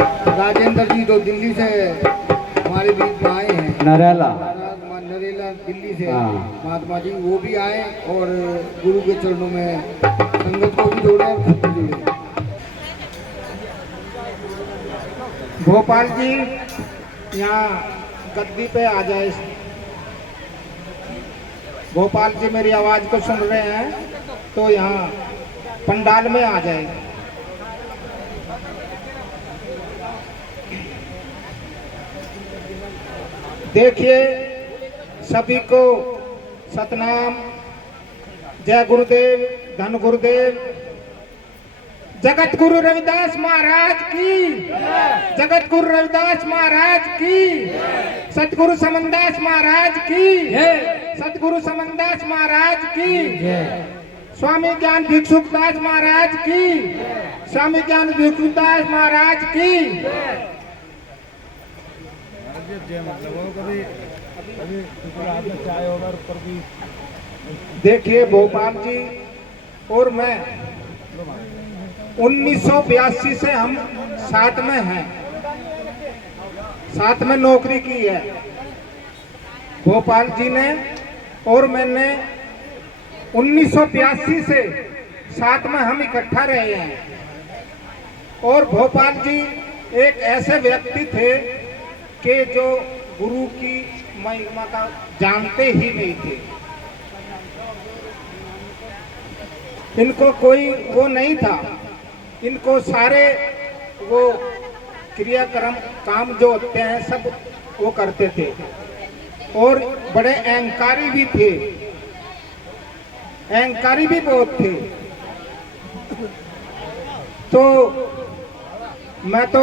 राजेंद्र जी तो दिल्ली से हमारे बीच में आए हैं। नरेला नरेला दिल्ली से हाँ। महात्मा जी वो भी आए और गुरु के चरणों में संगत को भी जोड़े और खुद भी जोड़े। भोपाल जी यहाँ गद्दी पे आ जाए। भोपाल जी मेरी आवाज को सुन रहे हैं तो यहाँ पंडाल में आ जाए। देखिए सभी को सतनाम, जय गुरुदेव, धन गुरुदेव। जगत गुरु रविदास महाराज की, जगत गुरु रविदास महाराज की, सतगुरु समनदास महाराज की, सतगुरु समनदास महाराज की, स्वामी ज्ञान भिक्षुकदास महाराज की, स्वामी ज्ञान भिक्षुकदास महाराज की। देखिए भोपाल जी और मैं 1982 से हम साथ में हैं, साथ में नौकरी की है भोपाल जी ने और मैंने। 1982 से साथ में हम इकट्ठा रहे हैं और भोपाल जी एक ऐसे व्यक्ति थे कि जो गुरु की महिमा का जानते ही नहीं थे। इनको कोई वो नहीं था, इनको सारे वो क्रियाक्रम काम जो होते हैं सब वो करते थे और बड़े अहंकारी भी थे, अहंकारी भी बहुत थे। तो मैं तो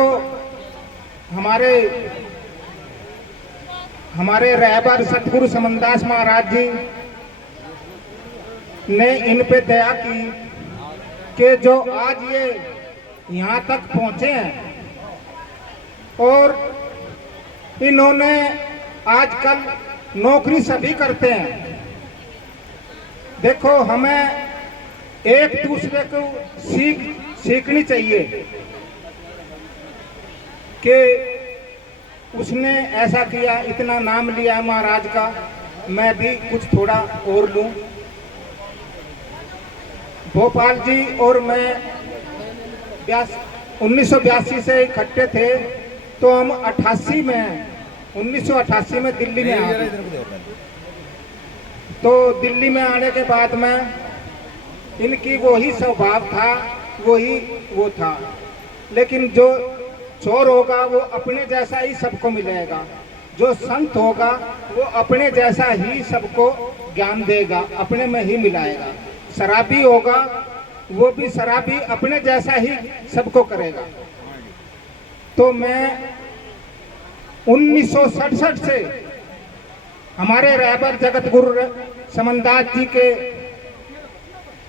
हमारे रहबर सतगुरु समनदास महाराज जी ने इन पे दया की कि जो आज ये यहाँ तक पहुँचे हैं और इन्होंने आजकल नौकरी सभी करते हैं। देखो हमें एक दूसरे को सीखनी चाहिए कि उसने ऐसा किया, इतना नाम लिया है महाराज का, मैं भी कुछ थोड़ा और लूं। भोपाल जी और मैं 1982 से इकट्ठे थे तो हम 1988 में दिल्ली में आ गए। तो दिल्ली में आने के बाद में इनकी वही स्वभाव था, वही वो था, लेकिन जो चोर होगा वो अपने जैसा ही सबको मिलेगा, जो संत होगा वो अपने जैसा ही सबको ज्ञान देगा, अपने में ही मिलाएगा। शराबी होगा वो भी शराबी अपने जैसा ही सबको करेगा। तो मैं 1967 से हमारे रहबर जगत गुरु समनदास जी के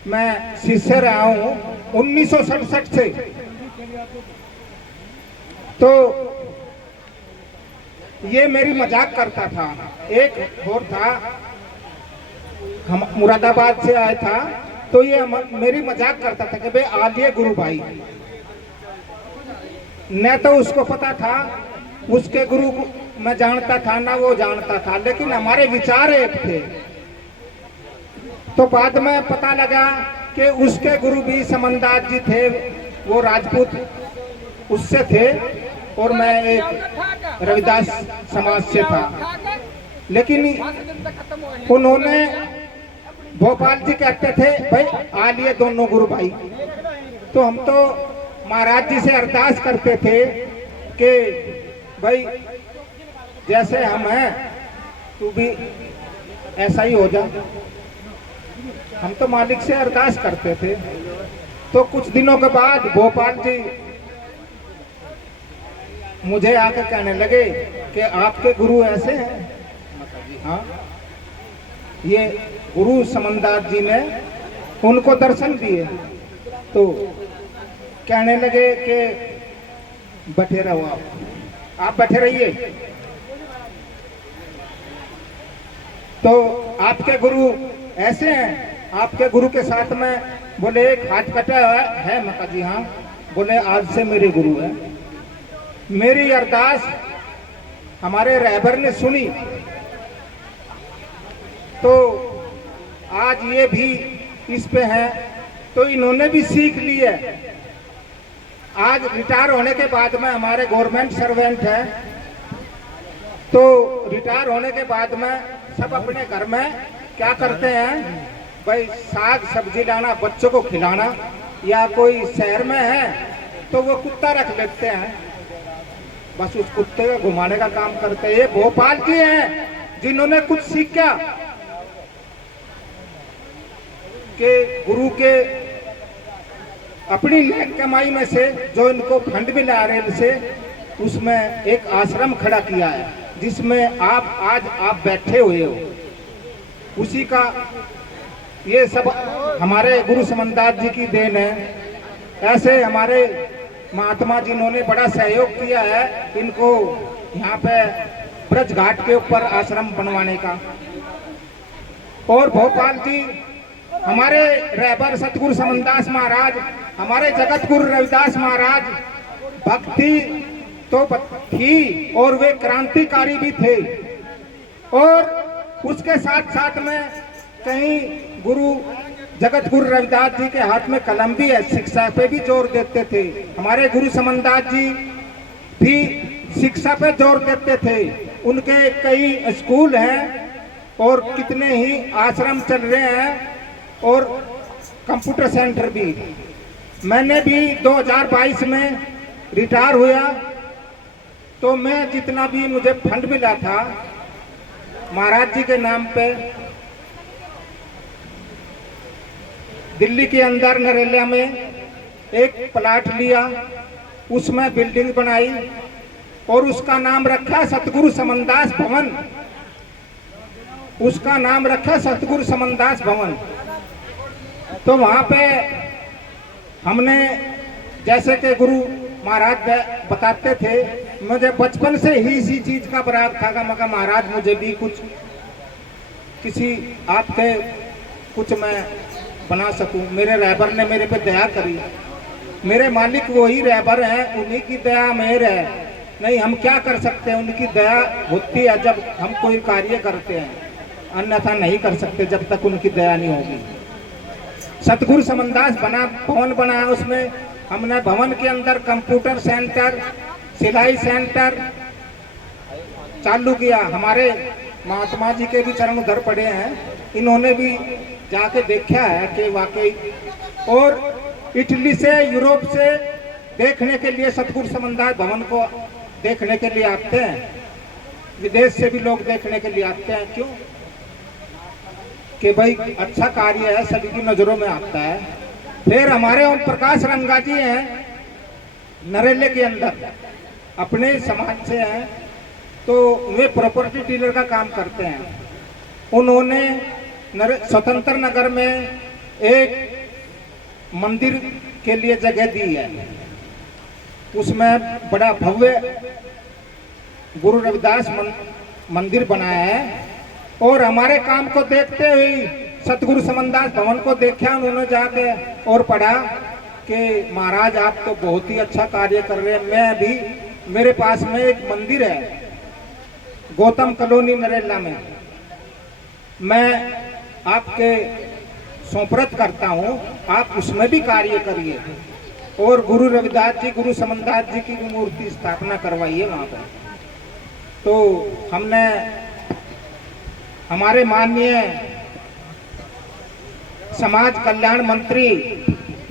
मैं शिष्य रहा हूँ 1967 से। तो ये मेरी मजाक करता था। एक और था, हम मुरादाबाद से आया था तो ये मेरी मजाक करता था कि भाई आलिए गुरु भाई। न तो उसको पता था, उसके गुरु मैं जानता था ना वो जानता था, लेकिन हमारे विचार एक थे। तो बाद में पता लगा कि उसके गुरु भी समनदास जी थे, वो राजपूत उससे थे और मैं एक रविदास समाज से था। लेकिन उन्होंने भोपाल जी कहते थे भाई आ लिए दोनों गुरु भाई। तो हम तो महाराज जी से अरदास करते थे कि भाई जैसे हम हैं तू भी ऐसा ही हो जा। हम तो मालिक से अरदास करते थे। तो कुछ दिनों के बाद भोपाल जी मुझे आकर कहने लगे कि आपके गुरु ऐसे हैं। हाँ, ये गुरु समनदास जी ने उनको दर्शन दिए। तो कहने लगे कि बैठे रहो, आप बैठे रहिए। तो आपके गुरु ऐसे हैं, आपके गुरु के साथ में बोले एक हाथ कटा है। मैं कहा जी हाँ। बोले आज से मेरे गुरु है। मेरी अरदास हमारे रहबर ने सुनी, तो आज ये भी इस पे है, तो इन्होंने भी सीख ली है। आज रिटायर होने के बाद में हमारे गवर्नमेंट सर्वेंट है, तो रिटायर होने के बाद में सब अपने घर में क्या करते हैं भाई, साग सब्जी लाना, बच्चों को खिलाना, या कोई शहर में है तो वो कुत्ता रख लेते हैं, बस उस कुत्ते को घुमाने का काम करते हैं। ये भोपाल जी हैं जिन्होंने कुछ सीखा कि गुरु के अपनी नेक कमाई में से जो इनको फंड मिला रेल से, उसमें एक आश्रम खड़ा किया है जिसमें आज आप बैठे हुए हो। उसी का ये सब हमारे गुरु समनदास जी की देन है। ऐसे हमारे महात्मा जिन्होंने बड़ा सहयोग किया है इनको यहाँ पे ब्रज घाट के ऊपर आश्रम बनवाने का। और भोपाल जी हमारे रहबर सतगुरु समनदास महाराज, हमारे जगत गुरु रविदास महाराज, भक्ति तो थी और वे क्रांतिकारी भी थे। और उसके साथ साथ में कहीं गुरु जगत गुरु रविदास जी के हाथ में कलम भी है, शिक्षा पे भी जोर देते थे। हमारे गुरु समनदास जी भी शिक्षा पे जोर देते थे। उनके कई स्कूल हैं और कितने ही आश्रम चल रहे हैं और कंप्यूटर सेंटर भी। मैंने भी 2022 में रिटायर हुआ, तो मैं जितना भी मुझे फंड मिला था महाराज जी के नाम पे, दिल्ली के अंदर नरेला में एक प्लाट लिया, उसमें बिल्डिंग बनाई और उसका नाम रखा सतगुरु समनदास भवन। उसका नाम रखा सतगुरु समनदास भवन। तो वहां पे हमने, जैसे कि गुरु महाराज बताते थे, मुझे बचपन से ही इसी चीज का बराग था, मगर महाराज मुझे भी कुछ किसी आपके कुछ मैं बना सकूं। मेरे रहबर ने मेरे पे दया करी। मेरे मालिक वही रहबर हैं, उन्हीं की दया मेहर है। नहीं हम क्या कर सकते हैं, उनकी दया होती है जब हम कोई कार्य करते हैं, अन्यथा नहीं कर सकते जब तक उनकी दया नहीं होगी। सतगुरु समनदास भवन बनाया, उसमें हमने भवन के अंदर कंप्यूटर सेंटर, सिलाई सेंटर चालू किया। हमारे महात्मा जी के भी चरण उधर पड़े हैं, इन्होंने भी जाके देखा है कि वाकई। और इटली से, यूरोप से देखने के लिए सतगुरु समनदास भवन को देखने के लिए आते हैं। विदेश से भी लोग देखने के लिए आते हैं। क्यों? कि भाई अच्छा कार्य है, सभी की नजरों में आता है। फिर हमारे ओम प्रकाश रंगा जी हैं नरेले के अंदर, अपने समाज से हैं, तो वे प्रॉपर्टी डीलर का काम करते हैं। उन्होंने स्वतंत्र नगर में एक मंदिर के लिए जगह दी है, उसमें बड़ा भव्य गुरु रविदास मंदिर बनाया है। और हमारे काम को देखते हुए सतगुरु समनदास भवन को देखा उन्होंने जाके और पढ़ा कि महाराज आप तो बहुत ही अच्छा कार्य कर रहे हैं। मैं भी, मेरे पास में एक मंदिर है गौतम कॉलोनी नरेला में, मैं आपके सौंपरत करता हूँ, आप उसमें भी कार्य करिए और गुरु रविदास जी, गुरु समनदास जी की मूर्ति स्थापना करवाइए वहाँ पर। तो हमने हमारे माननीय समाज कल्याण मंत्री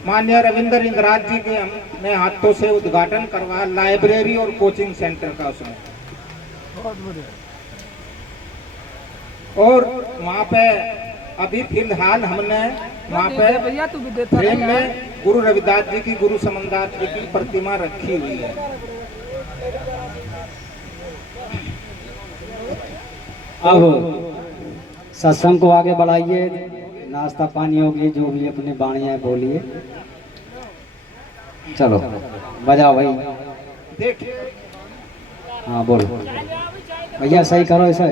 माननीय रविंद्र इंद्राज जी के हमने हाथों से उद्घाटन करवाया लाइब्रेरी और कोचिंग सेंटर का उसमें। और वहाँ पे अभी फिलहाल हमने वहाँ पे फ्रेम में गुरु रविदास जी की, गुरु समनदास जी की प्रतिमा रखी हुई है। अब सत्संग को आगे बढ़ाइए, नाश्ता पानी होगी, जो भी अपनी वाणी है बोलिए। चलो बजाओ भाई। देखिए हाँ बोलो भैया, सही करो इसे।